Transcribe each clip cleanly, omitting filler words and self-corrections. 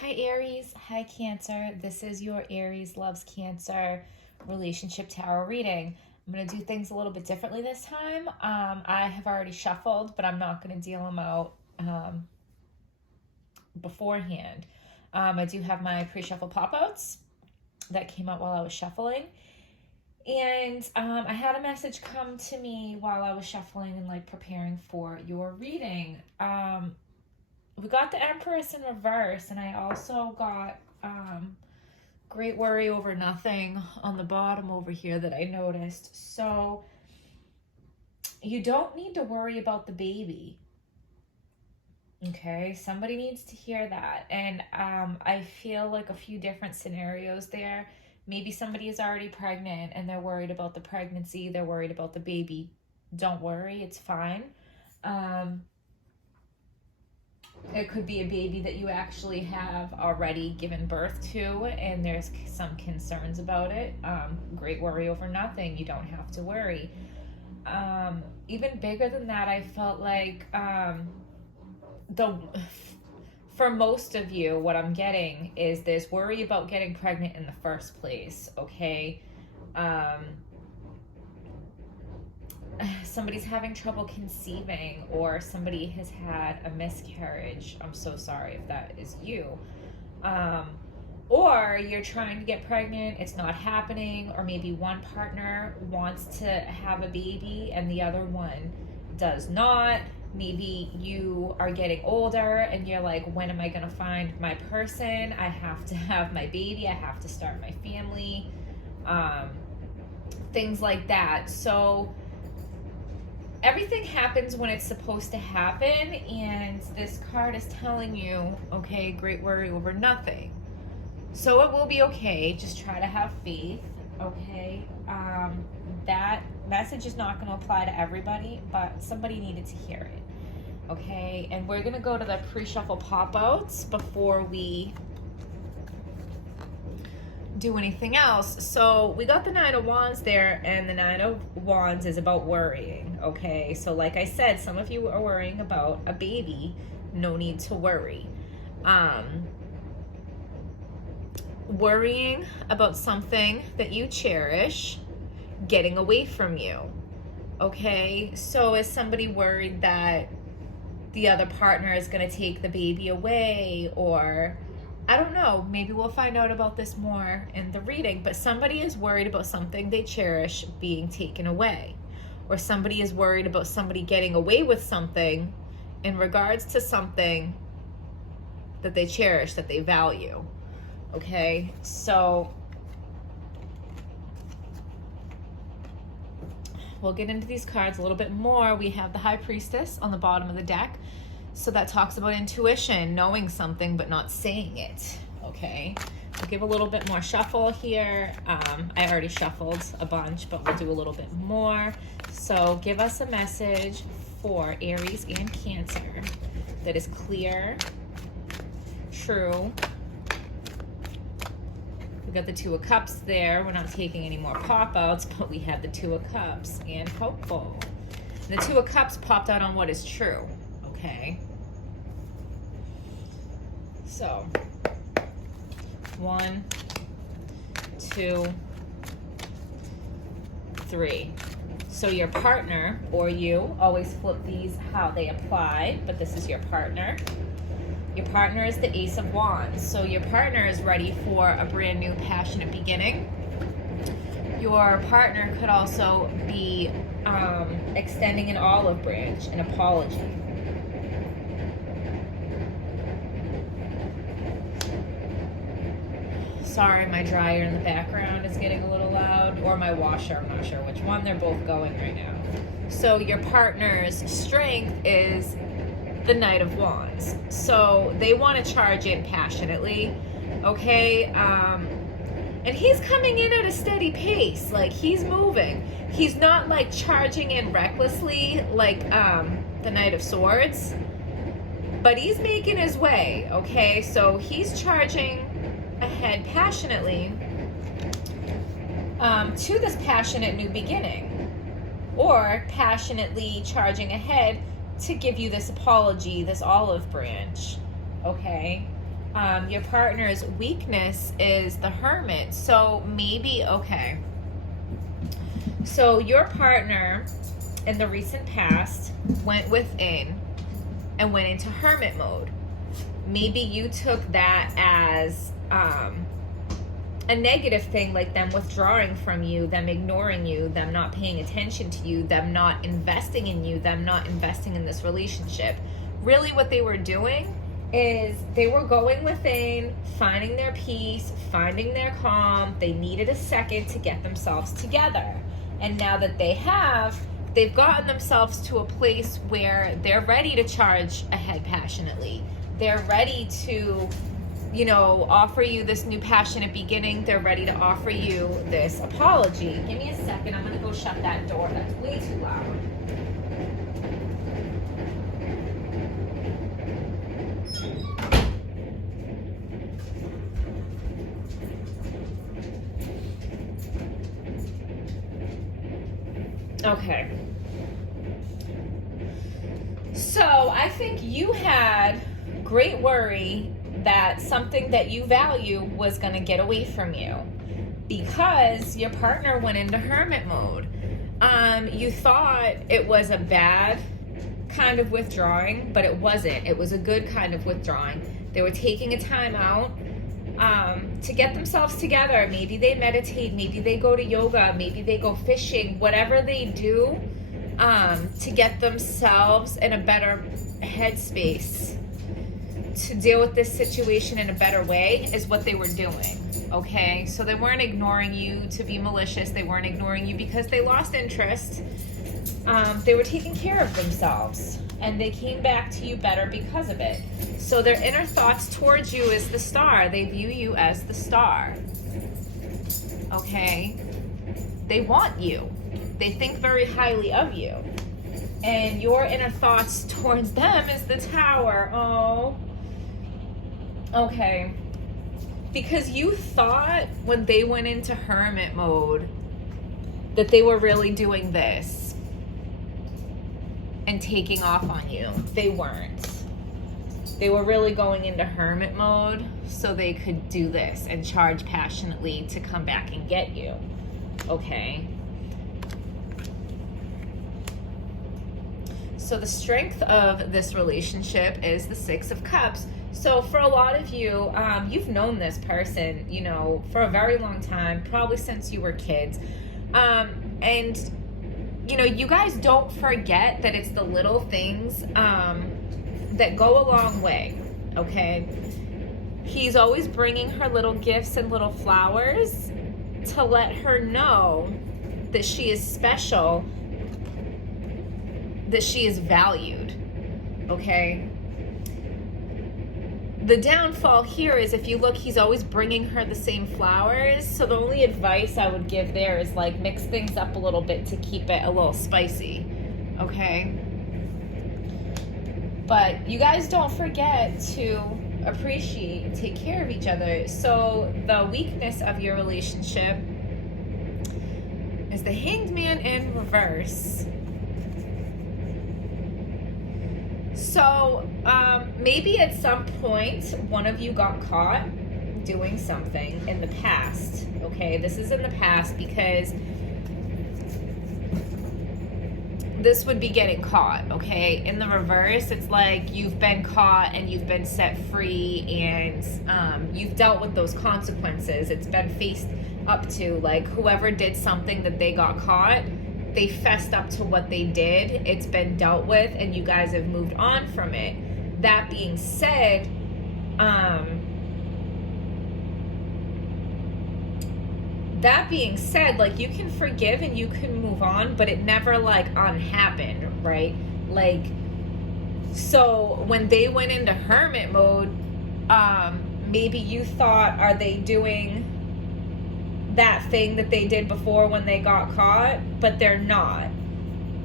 Hi Aries, hi Cancer. This is your Aries loves Cancer relationship tarot reading. I'm going to do things a little bit differently this time. I have already shuffled, but I'm not going to deal them out beforehand. I do have my pre-shuffle pop-outs that came out while I was shuffling. And I had a message come to me while I was shuffling and like preparing for your reading. We got the Empress in reverse, and I also got great worry over nothing on the bottom over here that I noticed. So you don't need to worry about the baby. Okay, somebody needs to hear that. And I feel like a few different scenarios there. Maybe somebody is already pregnant and they're worried about the pregnancy, they're worried about the baby. Don't worry, it's fine. It could be a baby that you actually have already given birth to, and there's some concerns about it. Great worry over nothing. You don't have to worry. Even bigger than that, I felt like for most of you, what I'm getting is this worry about getting pregnant in the first place, okay? Somebody's having trouble conceiving, or somebody has had a miscarriage. I'm so sorry if that is you. Or you're trying to get pregnant, it's not happening, or maybe one partner wants to have a baby and the other one does not. Maybe you are getting older and you're like, when am I going to find my person? I have to have my baby, I have to start my family, things like that. So everything happens when it's supposed to happen, and this card is telling you, okay, great worry over nothing. So it will be okay. Just try to have faith, okay? That message is not going to apply to everybody, but somebody needed to hear it, okay? And we're going to go to the pre-shuffle pop-outs before we do anything else. So we got the Nine of Wands there, and the Nine of Wands is about worrying, okay? So like I said, some of you are worrying about a baby. No need to worry. Worrying about something that you cherish getting away from you, okay? So is somebody worried that the other partner is going to take the baby away, or I don't know, maybe we'll find out about this more in the reading, but somebody is worried about something they cherish being taken away, or somebody is worried about somebody getting away with something in regards to something that they cherish, that they value, okay? So we'll get into these cards a little bit more. We have the High Priestess on the bottom of the deck. So that talks about intuition, knowing something but not saying it, okay? We'll give a little bit more shuffle here. I already shuffled a bunch, but we'll do a little bit more. So give us a message for Aries and Cancer that is clear, true. We got the Two of Cups there. We're not taking any more pop-outs, but we have the Two of Cups and hopeful. And the Two of Cups popped out on what is true, okay? So, 1, 2, 3. So your partner, or you, always flip these how they apply, but this is your partner. Your partner is the Ace of Wands. So your partner is ready for a brand new passionate beginning. Your partner could also be extending an olive branch, an apology. Sorry, my dryer in the background is getting a little loud, or my washer, I'm not sure which one. They're both going right now. So your partner's strength is the Knight of Wands. So they want to charge in passionately, okay? And he's coming in at a steady pace. Like, he's moving. He's not like charging in recklessly like the Knight of Swords, but he's making his way, okay? So he's charging ahead passionately to this passionate new beginning, or passionately charging ahead to give you this apology, this olive branch, okay? Your partner's weakness is the hermit. So maybe, okay. So your partner in the recent past went within and went into hermit mode. Maybe you took that as a negative thing, like them withdrawing from you, them ignoring you, them not paying attention to you, them not investing in you, them not investing in this relationship. Really what they were doing is they were going within, finding their peace, finding their calm. They needed a second to get themselves together. And now that they have, they've gotten themselves to a place where they're ready to charge ahead passionately. They're ready to, you know, offer you this new passionate beginning. They're ready to offer you this apology. Give me a second. I'm going to go shut that door. That's way too loud. Okay. So I think you had great worry that something that you value was going to get away from you because your partner went into hermit mode. You thought it was a bad kind of withdrawing, but it wasn't. It was a good kind of withdrawing. They were taking a time out to get themselves together. Maybe they meditate, maybe they go to yoga, maybe they go fishing, whatever they do to get themselves in a better headspace to deal with this situation in a better way is what they were doing. Okay, so they weren't ignoring you to be malicious. They weren't ignoring you because they lost interest. They were taking care of themselves and they came back to you better because of it. So their inner thoughts towards you is the star. They view you as the star. Okay, they want you. They think very highly of you. And your inner thoughts towards them is the tower. Oh, okay. Because you thought when they went into hermit mode that they were really doing this and taking off on you. They weren't. They were really going into hermit mode so they could do this and charge passionately to come back and get you. Okay. So the strength of this relationship is the Six of Cups. So for a lot of you, you've known this person, you know, for a very long time, probably since you were kids. And, you know, you guys don't forget that it's the little things that go a long way, okay? He's always bringing her little gifts and little flowers to let her know that she is special, that she is valued, okay? The downfall here is if you look, he's always bringing her the same flowers. So the only advice I would give there is like mix things up a little bit to keep it a little spicy, okay? But you guys don't forget to appreciate and take care of each other. So the weakness of your relationship is the Hanged Man in reverse. So maybe at some point one of you got caught doing something in the past. Okay, this is in the past because this would be getting caught. Okay, in the reverse, it's like you've been caught and you've been set free and you've dealt with those consequences. It's been faced up to, like, whoever did something that they got caught, they fessed up to what they did. It's been dealt with and you guys have moved on from it. That being said, like, you can forgive and you can move on, but it never like unhappened, right? Like, so when they went into hermit mode, maybe you thought, are they doing that thing that they did before when they got caught? But they're not.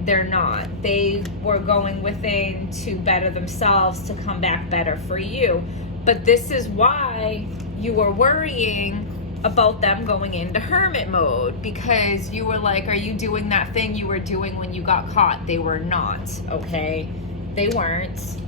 They're not. They were going within to better themselves, to come back better for you. But this is why you were worrying about them going into hermit mode, because you were like, are you doing that thing you were doing when you got caught? They were not, okay? They weren't.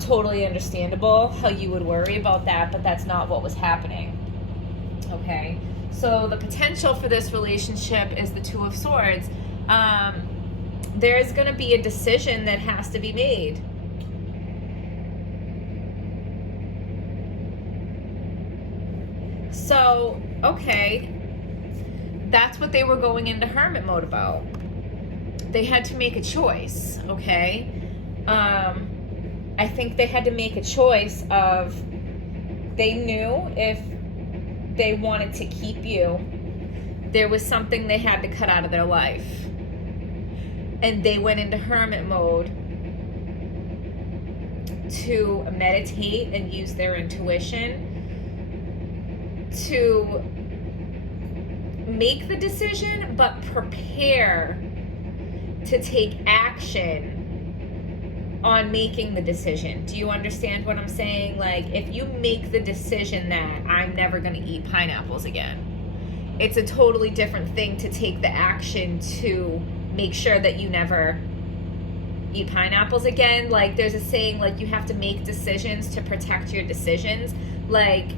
Totally understandable how you would worry about that, but that's not what was happening. Okay, so the potential for this relationship is the Two of Swords. There's going to be a decision that has to be made. So, okay, that's what they were going into hermit mode about. They had to make a choice, okay? I think they had to make a choice of, they knew if they wanted to keep you, there was something they had to cut out of their life. And they went into hermit mode to meditate and use their intuition to make the decision, but prepare to take action on making the decision. Do you understand what I'm saying? Like, if you make the decision that I'm never going to eat pineapples again, it's a totally different thing to take the action to make sure that you never eat pineapples again. Like, there's a saying, like, you have to make decisions to protect your decisions. Like,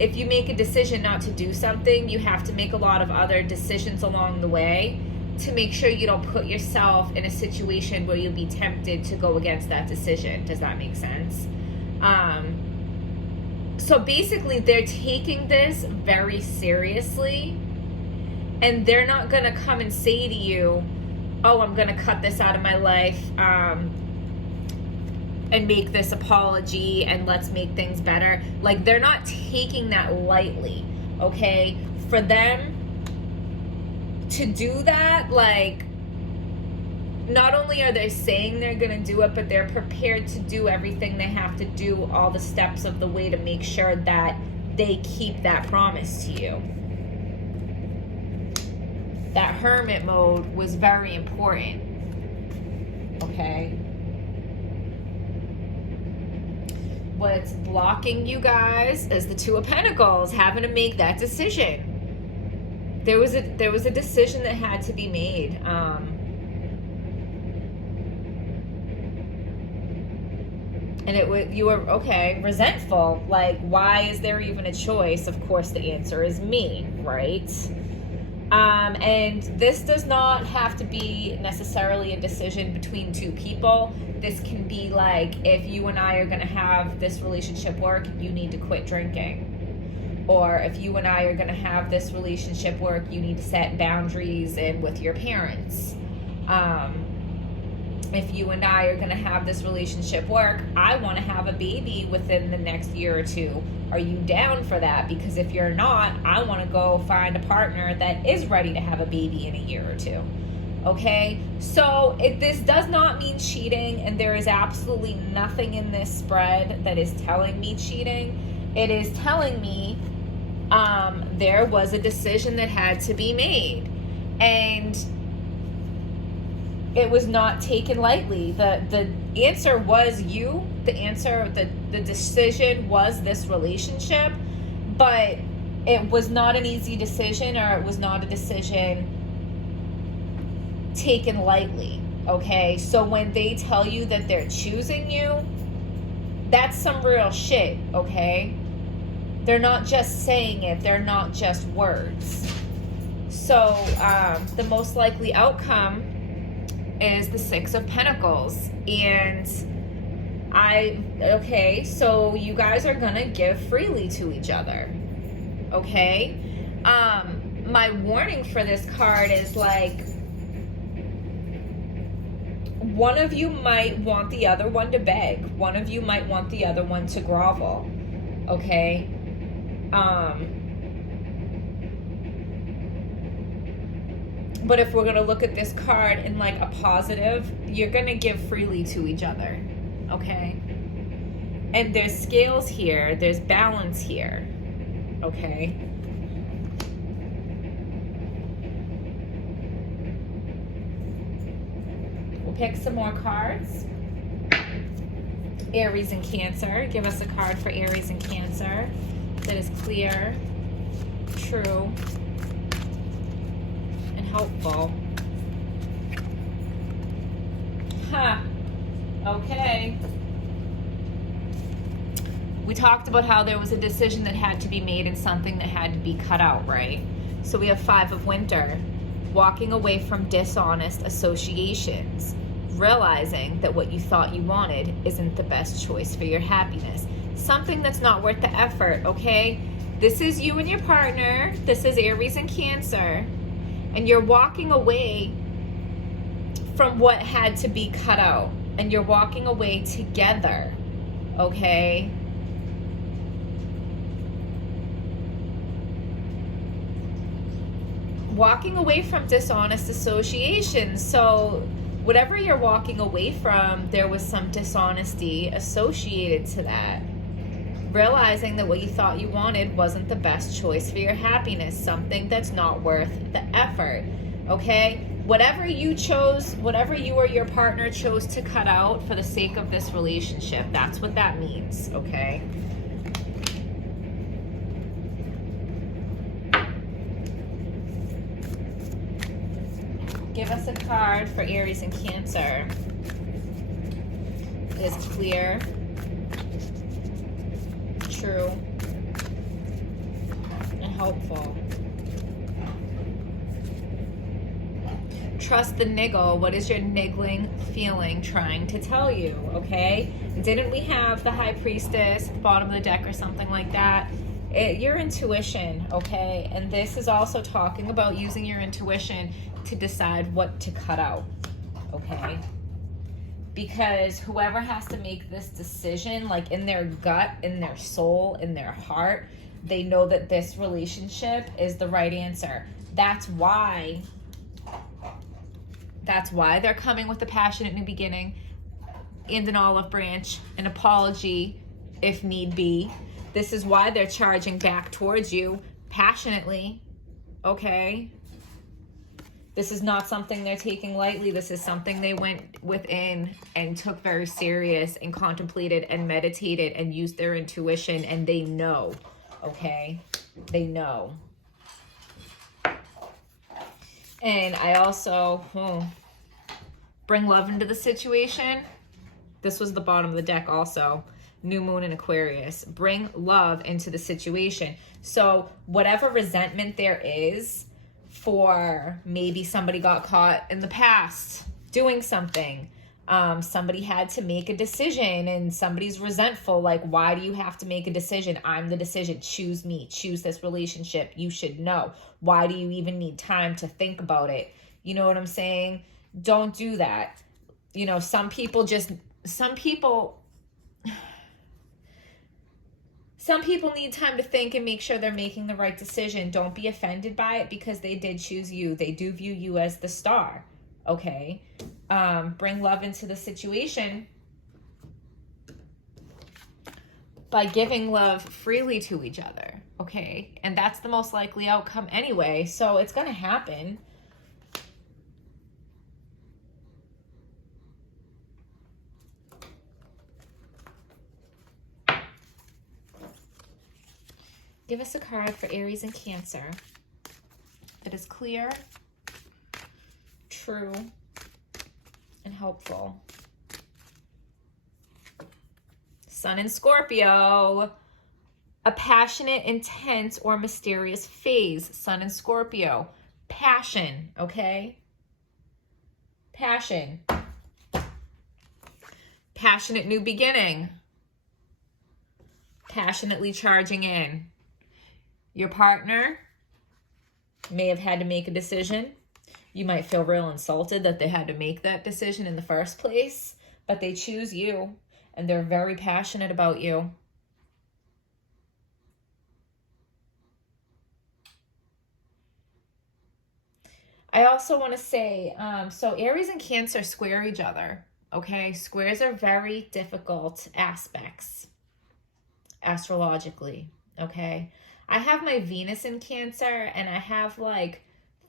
if you make a decision not to do something, you have to make a lot of other decisions along the way to make sure you don't put yourself in a situation where you'll be tempted to go against that decision. Does that make sense? So basically, they're taking this very seriously, and they're not going to come and say to you, oh, I'm going to cut this out of my life and make this apology and let's make things better. Like, they're not taking that lightly, okay? For them to do that, like, not only are they saying they're going to do it, but they're prepared to do everything they have to do, all the steps of the way, to make sure that they keep that promise to you. That hermit mode was very important, okay? What's blocking you guys is the Two of Pentacles, having to make that decision. There was a decision that had to be made. And you were, okay, resentful. Like, why is there even a choice? Of course, the answer is me, right? And this does not have to be necessarily a decision between two people. This can be like, if you and I are going to have this relationship work, you need to quit drinking. Or if you and I are going to have this relationship work, you need to set boundaries in with your parents. If you and I are going to have this relationship work, I want to have a baby within the next year or two. Are you down for that? Because if you're not, I want to go find a partner that is ready to have a baby in a year or two. Okay? So this does not mean cheating, and there is absolutely nothing in this spread that is telling me cheating. It is telling me there was a decision that had to be made, and it was not taken lightly. The answer was you. The decision was this relationship, but it was not an easy decision, or it was not a decision taken lightly. Okay, so when they tell you that they're choosing you, that's some real shit. Okay, they're not just saying it, they're not just words. So the most likely outcome is the Six of Pentacles. And so you guys are gonna give freely to each other. Okay, my warning for this card is, like, one of you might want the other one to beg. One of you might want the other one to grovel. Okay? But if we're going to look at this card in, like, a positive, you're going to give freely to each other. Okay? And there's scales here. There's balance here. Okay? Pick some more cards. Aries and Cancer. Give us a card for Aries and Cancer that is clear, true, and helpful. Okay. We talked about how there was a decision that had to be made and something that had to be cut out, right? So we have 5 of Winter, walking away from dishonest associations, realizing that what you thought you wanted isn't the best choice for your happiness. Something that's not worth the effort, okay? This is you and your partner. This is Aries and Cancer. And you're walking away from what had to be cut out. And you're walking away together, okay? Walking away from dishonest associations. So whatever you're walking away from, there was some dishonesty associated to that. Realizing that what you thought you wanted wasn't the best choice for your happiness, something that's not worth the effort, okay? Whatever you chose, whatever you or your partner chose to cut out for the sake of this relationship, that's what that means, okay? Give us a card for Aries and Cancer. It is clear, true, and hopeful. Trust the niggle. What is your niggling feeling trying to tell you, okay? Didn't we have the High Priestess at the bottom of the deck or something like that? Your intuition, okay? And this is also talking about using your intuition to decide what to cut out, okay? Because whoever has to make this decision, like in their gut, in their soul, in their heart, they know that this relationship is the right answer. That's why they're coming with a passionate new beginning and an olive branch, an apology if need be. This is why they're charging back towards you passionately, okay? This is not something they're taking lightly. This is something they went within and took very serious and contemplated and meditated and used their intuition, and they know, okay? They know. And I also bring love into the situation. This was the bottom of the deck also. New moon in Aquarius. Bring love into the situation. So whatever resentment there is for maybe somebody got caught in the past doing something. Somebody had to make a decision and somebody's resentful. Like, why do you have to make a decision? I'm the decision. Choose me. Choose this relationship. You should know. Why do you even need time to think about it? You know what I'm saying? Don't do that. You know, some people need time to think and make sure they're making the right decision. Don't be offended by it because they did choose you. They do view you as the star, okay? Bring love into the situation by giving love freely to each other, okay? And that's the most likely outcome anyway, so it's going to happen. Give us a card for Aries and Cancer that is clear, true, and hopeful. Sun in Scorpio. A passionate, intense, or mysterious phase. Sun in Scorpio. Passion, okay? Passion. Passionate new beginning. Passionately charging in. Your partner may have had to make a decision. You might feel real insulted that they had to make that decision in the first place, but they choose you, and they're very passionate about you. I also want to say, so Aries and Cancer square each other, okay? Squares are very difficult aspects astrologically, okay? I have my Venus in Cancer, and I have like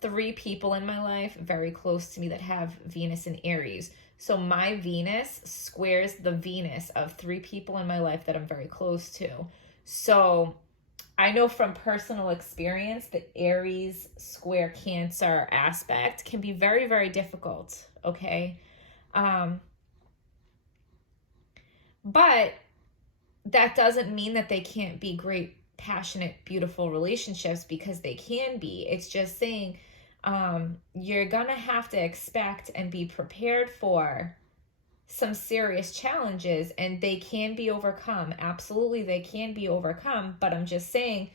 3 people in my life very close to me that have Venus in Aries. So my Venus squares the Venus of 3 people in my life that I'm very close to. So I know from personal experience that Aries square Cancer aspect can be very, very difficult, okay? But that doesn't mean that they can't be great, passionate, beautiful relationships, because they can be. It's just saying you're gonna have to expect and be prepared for some serious challenges, and they can be overcome. Absolutely, they can be overcome, but I'm just saying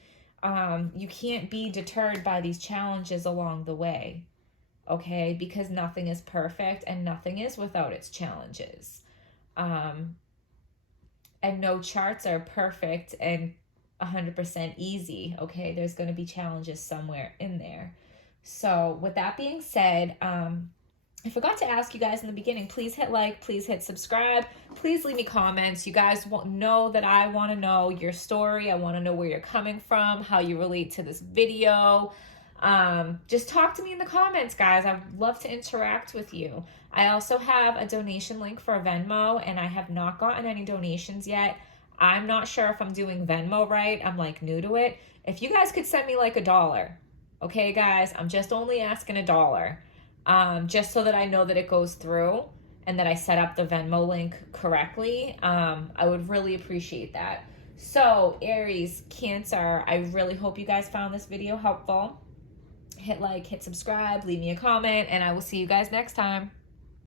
you can't be deterred by these challenges along the way, okay? Because nothing is perfect and nothing is without its challenges. And no charts are perfect and 100% easy, okay? There's going to be challenges somewhere in there. So with that being said, I forgot to ask you guys in the beginning, please hit like, please hit subscribe, please leave me comments. You guys know that I want to know your story. I want to know where you're coming from, how you relate to this video. Just talk to me in the comments, guys. I'd love to interact with you. I also have a donation link for Venmo, and I have not gotten any donations yet. I'm not sure if I'm doing Venmo right. I'm like new to it. If you guys could send me like $1, okay, guys, I'm just only asking $1, just so that I know that it goes through and that I set up the Venmo link correctly. I would really appreciate that. So Aries, Cancer, I really hope you guys found this video helpful. Hit like, hit subscribe, leave me a comment, and I will see you guys next time.